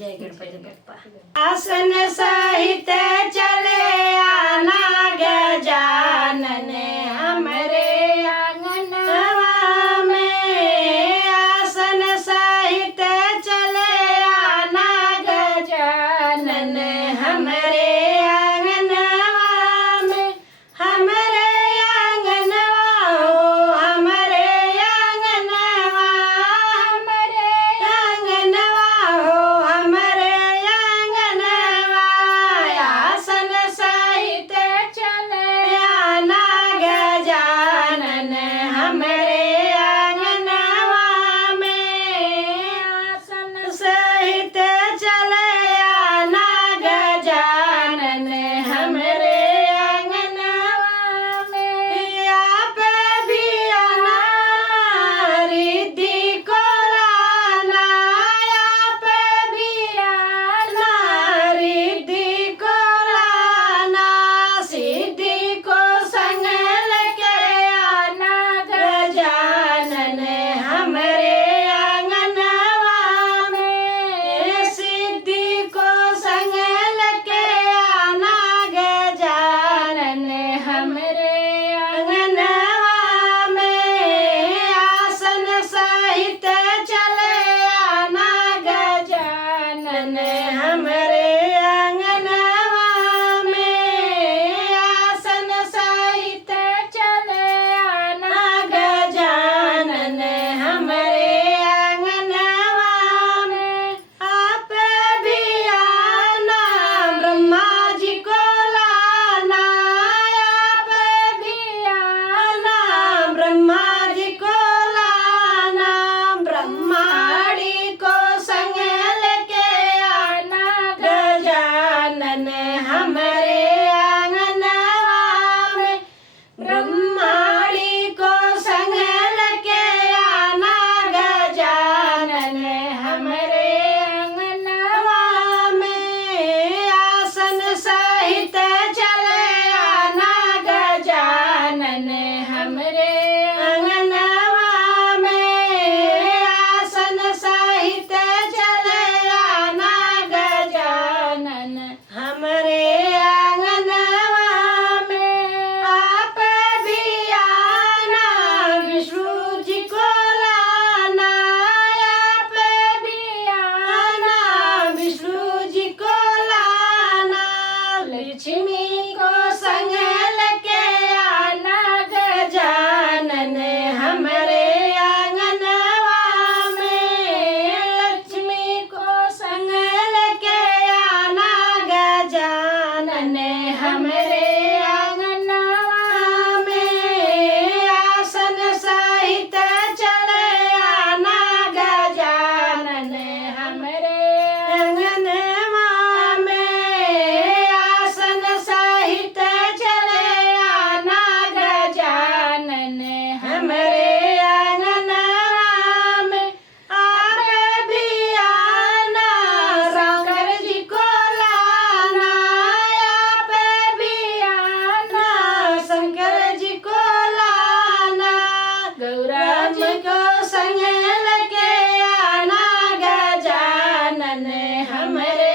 जय गणपति बप्पा। आसन सहित चले आना गजानन हमरे आंगनवा में। आसन सहित चले आना गजानन हमरे आंगनवा में। हमरे आंगनवा हो हमरे आंगनवा, हमरे आंगनवा हो हमरे आंगनवा। आसन सहित चले आना गजानन हमरे आंगनवा में। आसन सहित चले आना गजानन हमरे आंगनवा में। आप भी आना रिद्धि को लाना, आप भी आना रिद्धि को लाना। सिद्धि को संग लेके आना गजानन हमरे आंगनवा में। सिद्धि को संग लेके आना गजानन हमरे आंगनवा में। आसन सहित चले आना गजानन हमरे आंगनवा में। आसन सहित चले आना गजानन हमरे आंगनवा में। आप भी आना ब्रह्मा जी को लाना, आप भी आना ब्रह्मा जी को लाना। ब्रह्माड़ी को संग लेके आना गजानन हमरे आंगनवा में। ब्रह्माड़ी को संग लेके आना गजानन हमरे आंगनवा में। आसन सहित चले आना गजानन हमरे आंगनवा में। आसन सहित चले आना गजानन हमरे आंगनवा में। आप भी आना विष्णु जी को लाना, आप भी आना विष्णु जी को लाना। लक्ष्मी को संग लेके आना गजानन हमरे आंगनवा में। लक्ष्मी को संग लेके आना गजानन हमरे आंगनवा में। आसन सहित चले आना गजानन हमरे आंगनवा में। आसन सहित चले आना गजानन हमरे आंगनवा में। आप भी आना शंकर जी को लाना, आप भी आना शंकर जी को लाना। गौरा जी को संग लेके आना गजानन हमरे